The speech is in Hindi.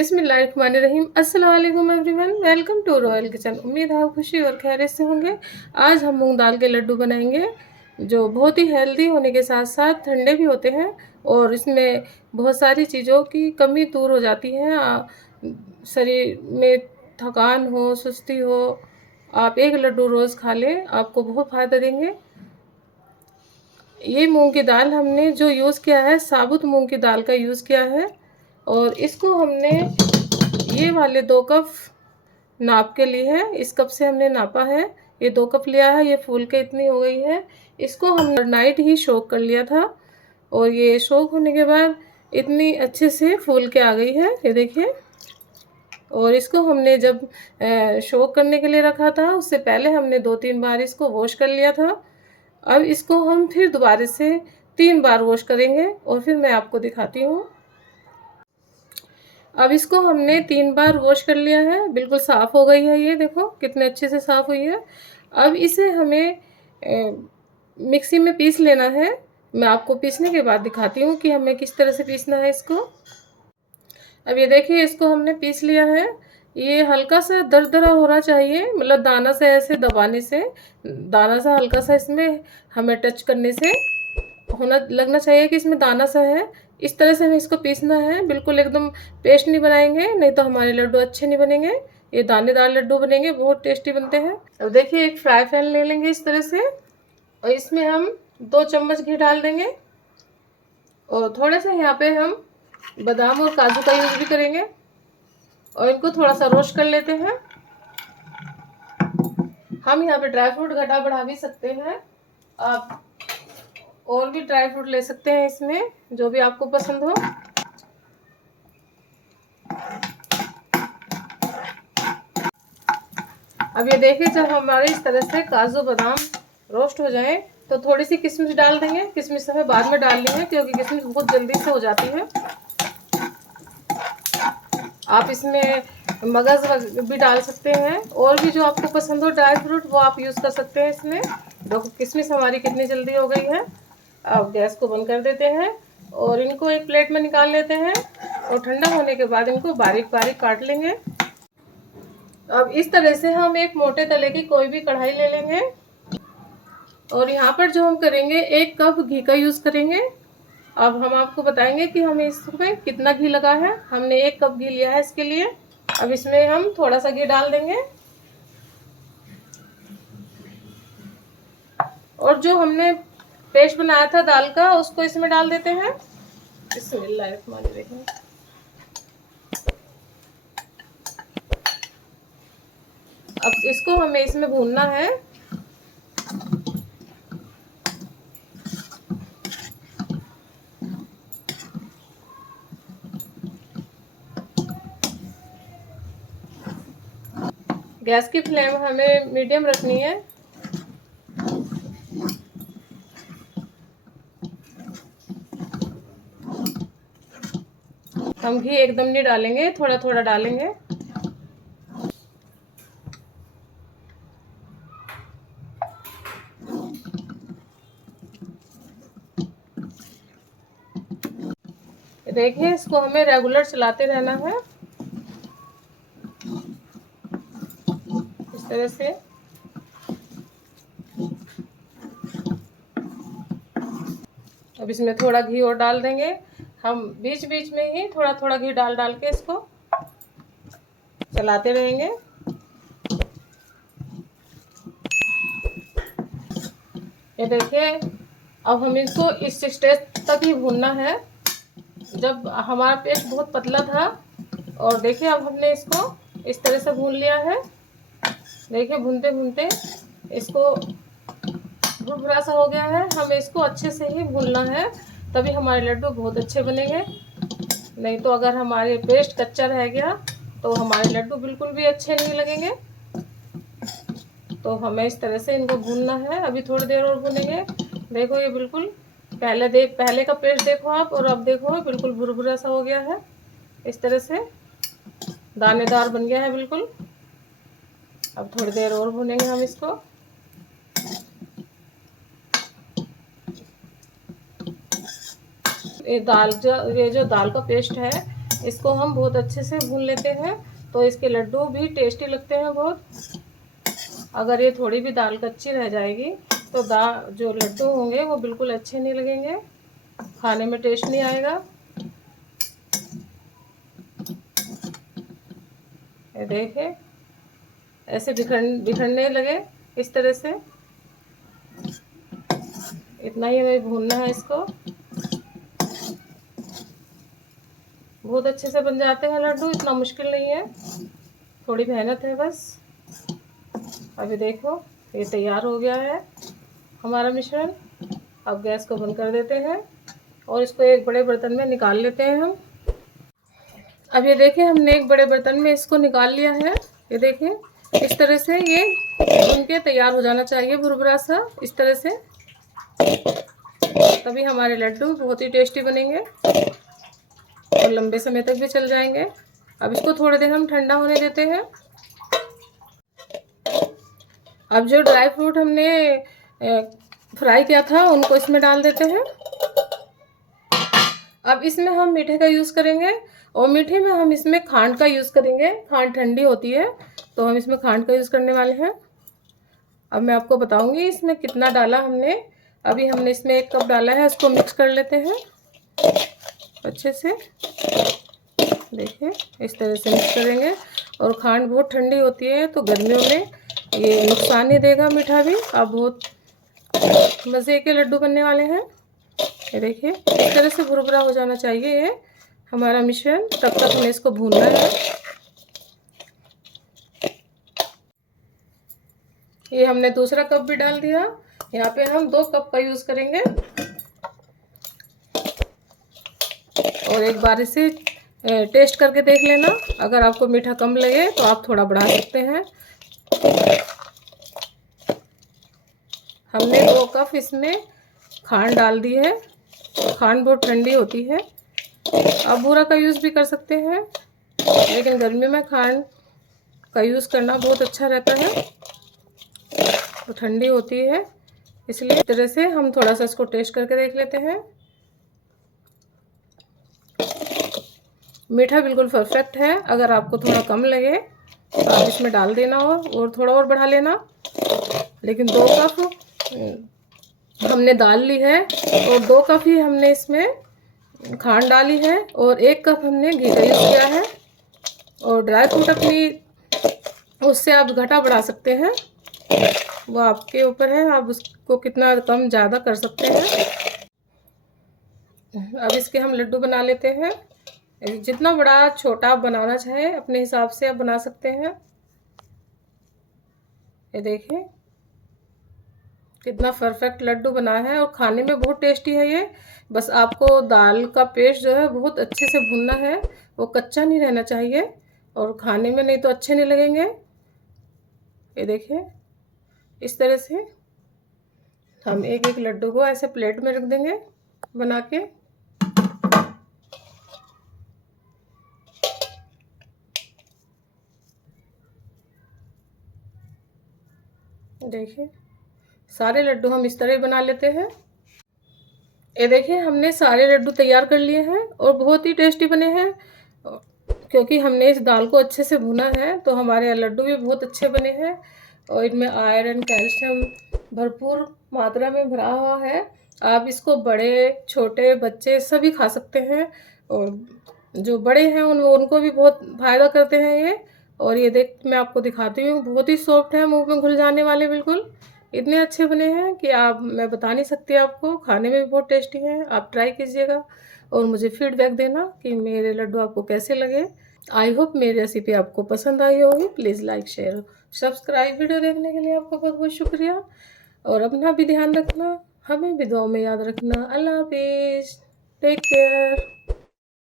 बिस्मिल्लाहिर्रहमानिर्रहीम। अस्सलाम वालेकुम everyone, welcome to royal kitchen. उम्मीद है आप खुशी और खैरियत से होंगे। आज हम मूंग दाल के लड्डू बनाएंगे जो बहुत ही हेल्दी होने के साथ साथ ठंडे भी होते हैं और इसमें बहुत सारी चीज़ों की कमी दूर हो जाती है। शरीर में थकान हो, सुस्ती हो, आप एक लड्डू रोज़ खा लें, आपको बहुत फ़ायदा देंगे। ये मूंग की दाल हमने जो यूज़ किया है, साबुत मूंग की दाल का यूज़ किया है और इसको हमने ये वाले 2 कप नाप के लिए है। इस कप से हमने नापा है, ये 2 कप लिया है। ये फूल के इतनी हो गई है। इसको हम नाइट ही सोक कर लिया था और ये सोक होने के बाद इतनी अच्छे से फूल के आ गई है, ये देखिए। और इसको हमने जब सोक करने के लिए रखा था, उससे पहले हमने 2-3 बार इसको वॉश कर लिया था। अब इसको हम फिर दोबारा से 3 बार वॉश करेंगे और फिर मैं आपको दिखाती हूँ। अब इसको हमने 3 बार वॉश कर लिया है, बिल्कुल साफ़ हो गई है। ये देखो कितने अच्छे से साफ़ हुई है। अब इसे हमें मिक्सी में पीस लेना है। मैं आपको पीसने के बाद दिखाती हूँ कि हमें किस तरह से पीसना है इसको। अब ये देखिए, इसको हमने पीस लिया है। ये हल्का सा दरदरा होना चाहिए, मतलब दाना से ऐसे दबाने से, दाना सा हल्का सा इसमें हमें टच करने से होना लगना चाहिए कि इसमें दाना सा है। इस तरह से हमें इसको पीसना है, बिल्कुल एकदम पेस्ट नहीं बनाएंगे, नहीं तो हमारे लड्डू अच्छे नहीं बनेंगे। ये दानेदार लड्डू बनेंगे, बहुत टेस्टी बनते हैं। अब देखिए, एक फ्राई पैन ले लेंगे इस तरह से और इसमें हम 2 चम्मच घी डाल देंगे और थोड़े से यहाँ पे हम बादाम और काजू का यूज भी करेंगे और इनको थोड़ा सा रोस्ट कर लेते हैं। हम यहाँ पे ड्राई फ्रूट घटा बढ़ा भी सकते हैं, आप और भी ड्राई फ्रूट ले सकते हैं इसमें, जो भी आपको पसंद हो। अब ये देखिए, जब हमारे इस तरह से काजू बादाम रोस्ट हो जाए तो थोड़ी सी किशमिश डाल देंगे। किशमिश हमें बाद में डालनी है क्योंकि किशमिश बहुत जल्दी से हो जाती है। आप इसमें मगज भी डाल सकते हैं और भी जो आपको पसंद हो ड्राई फ्रूट, वो आप यूज़ कर सकते हैं इसमें। देखो किशमिश हमारी कितनी जल्दी हो गई है। अब गैस को बंद कर देते हैं और इनको एक प्लेट में निकाल लेते हैं और ठंडा होने के बाद इनको बारीक बारीक काट लेंगे। अब इस तरह से हम एक मोटे तले की कोई भी कढ़ाई ले लेंगे और यहाँ पर जो हम करेंगे 1 कप घी का यूज़ करेंगे। अब हम आपको बताएंगे कि हमें इसमें कितना घी लगा है। हमने 1 कप घी लिया है इसके लिए। अब इसमें हम थोड़ा सा घी डाल देंगे और जो हमने पेस्ट बनाया था दाल का, उसको इसमें डाल देते हैं। बिस्मिल्लाहिर्रहमानिर्रहीम। अब इसको हमें इसमें भूनना है। गैस की फ्लेम हमें मीडियम रखनी है। हम घी एकदम नहीं डालेंगे, थोड़ा थोड़ा डालेंगे। देखिए, इसको हमें रेगुलर चलाते रहना है इस तरह से। अब इसमें थोड़ा घी और डाल देंगे। हम बीच बीच में ही थोड़ा थोड़ा घी डाल डाल के इसको चलाते रहेंगे। ये देखिए, अब हम इसको इस स्टेज तक ही भूनना है जब हमारा पेस्ट बहुत पतला था। और देखिए, अब हमने इसको इस तरह से भून लिया है। देखिए, भूनते भूनते इसको भुरभुरा सा हो गया है। हमें इसको अच्छे से ही भूनना है, तभी हमारे लड्डू बहुत अच्छे बनेंगे। नहीं तो अगर हमारे पेस्ट कच्चा रह गया तो हमारे लड्डू बिल्कुल भी अच्छे नहीं लगेंगे। तो हमें इस तरह से इनको भूनना है। अभी थोड़ी देर और भूनेंगे। देखो, ये बिल्कुल पहले का पेस्ट देखो आप, और अब देखो बिल्कुल भुरभुरा सा हो गया है। इस तरह से दानेदार बन गया है बिल्कुल। अब थोड़ी देर और भूनेंगे हम इसको। ये जो दाल का पेस्ट है, इसको हम बहुत अच्छे से भून लेते हैं तो इसके लड्डू भी टेस्टी लगते हैं बहुत। अगर ये थोड़ी भी दाल कच्ची रह जाएगी तो जो लड्डू होंगे वो बिल्कुल अच्छे नहीं लगेंगे, खाने में टेस्ट नहीं आएगा। ये देखें, ऐसे बिखरने लगे इस तरह से, इतना ही हमें भूनना है इसको। बहुत अच्छे से बन जाते हैं लड्डू, इतना मुश्किल नहीं है, थोड़ी मेहनत है बस। अभी देखो ये तैयार हो गया है हमारा मिश्रण। अब गैस को बंद कर देते हैं और इसको एक बड़े बर्तन में निकाल लेते हैं हम। अब ये देखिए हमने एक बड़े बर्तन में इसको निकाल लिया है। ये देखिए इस तरह से ये भून के तैयार हो जाना चाहिए, भुरभुरा सा इस तरह से, तभी हमारे लड्डू बहुत ही टेस्टी बनेंगे और लंबे समय तक भी चल जाएंगे। अब इसको थोड़ी देर हम ठंडा होने देते हैं। अब जो ड्राई फ्रूट हमने फ्राई किया था उनको इसमें डाल देते हैं। अब इसमें हम मीठे का यूज़ करेंगे और मीठे में हम इसमें खांड का यूज़ करेंगे। खांड ठंडी होती है तो हम इसमें खांड का यूज़ करने वाले हैं। अब मैं आपको बताऊंगी इसमें कितना डाला हमने। अभी हमने इसमें 1 कप डाला है, इसको मिक्स कर लेते हैं अच्छे से। देखिए इस तरह से मिक्स करेंगे। और खांड बहुत ठंडी होती है तो गर्मियों में ये नुकसान नहीं देगा, मीठा भी। आप बहुत मज़े के लड्डू बनने वाले हैं। ये देखिए इस तरह से भुरभुरा हो जाना चाहिए ये हमारा मिश्रण, तब तक हमें इसको भूनना है। ये हमने दूसरा कप भी डाल दिया। यहाँ पे हम 2 कप का यूज़ करेंगे। और एक बार इसे टेस्ट करके देख लेना, अगर आपको मीठा कम लगे तो आप थोड़ा बढ़ा सकते हैं। हमने 2 कप इसमें खांड डाल दी है। खांड बहुत ठंडी होती है, आप बूरा का यूज़ भी कर सकते हैं, लेकिन गर्मी में खांड का यूज़ करना बहुत अच्छा रहता है, तो ठंडी होती है इसलिए। इस तरह से हम थोड़ा सा इसको टेस्ट करके देख लेते हैं। मीठा बिल्कुल परफेक्ट है। अगर आपको थोड़ा कम लगे तो आप इसमें डाल देना और थोड़ा और बढ़ा लेना। लेकिन 2 कप हमने दाल ली है और 2 कप ही हमने इसमें खांड डाली है और 1 कप हमने घी का यूज़ किया है। और ड्राई फ्रूट अपनी उससे आप घटा बढ़ा सकते हैं, वो आपके ऊपर है, आप उसको कितना कम ज़्यादा कर सकते हैं। अब इसके हम लड्डू बना लेते हैं। जितना बड़ा छोटा आप बनाना चाहें अपने हिसाब से आप बना सकते हैं। ये देखिए कितना परफेक्ट लड्डू बना है और खाने में बहुत टेस्टी है ये। बस आपको दाल का पेस्ट जो है बहुत अच्छे से भूनना है, वो कच्चा नहीं रहना चाहिए और खाने में नहीं तो अच्छे नहीं लगेंगे। ये देखिए इस तरह से हम एक एक लड्डू को ऐसे प्लेट में रख देंगे बना के। देखिए सारे लड्डू हम इस तरह बना लेते हैं। ये देखिए हमने सारे लड्डू तैयार कर लिए हैं और बहुत ही टेस्टी बने हैं, क्योंकि हमने इस दाल को अच्छे से भुना है तो हमारे लड्डू भी बहुत अच्छे बने हैं। और इनमें आयरन कैल्शियम भरपूर मात्रा में भरा हुआ है। आप इसको बड़े छोटे बच्चे सभी खा सकते हैं और जो बड़े हैं उनको भी बहुत फ़ायदा करते हैं ये। और ये मैं आपको दिखाती हूँ, बहुत ही सॉफ्ट है, मुंह में घुल जाने वाले, बिल्कुल इतने अच्छे बने हैं कि मैं बता नहीं सकती आपको। खाने में भी बहुत टेस्टी है, आप ट्राई कीजिएगा और मुझे फीडबैक देना कि मेरे लड्डू आपको कैसे लगे। आई होप मेरी रेसिपी आपको पसंद आई होगी। Please like share subscribe. Video देखने के लिए आपका बहुत बहुत शुक्रिया और अपना भी ध्यान रखना, हमें भी दुआ में याद रखना। अल्लाह हाफिज़, टेक केयर।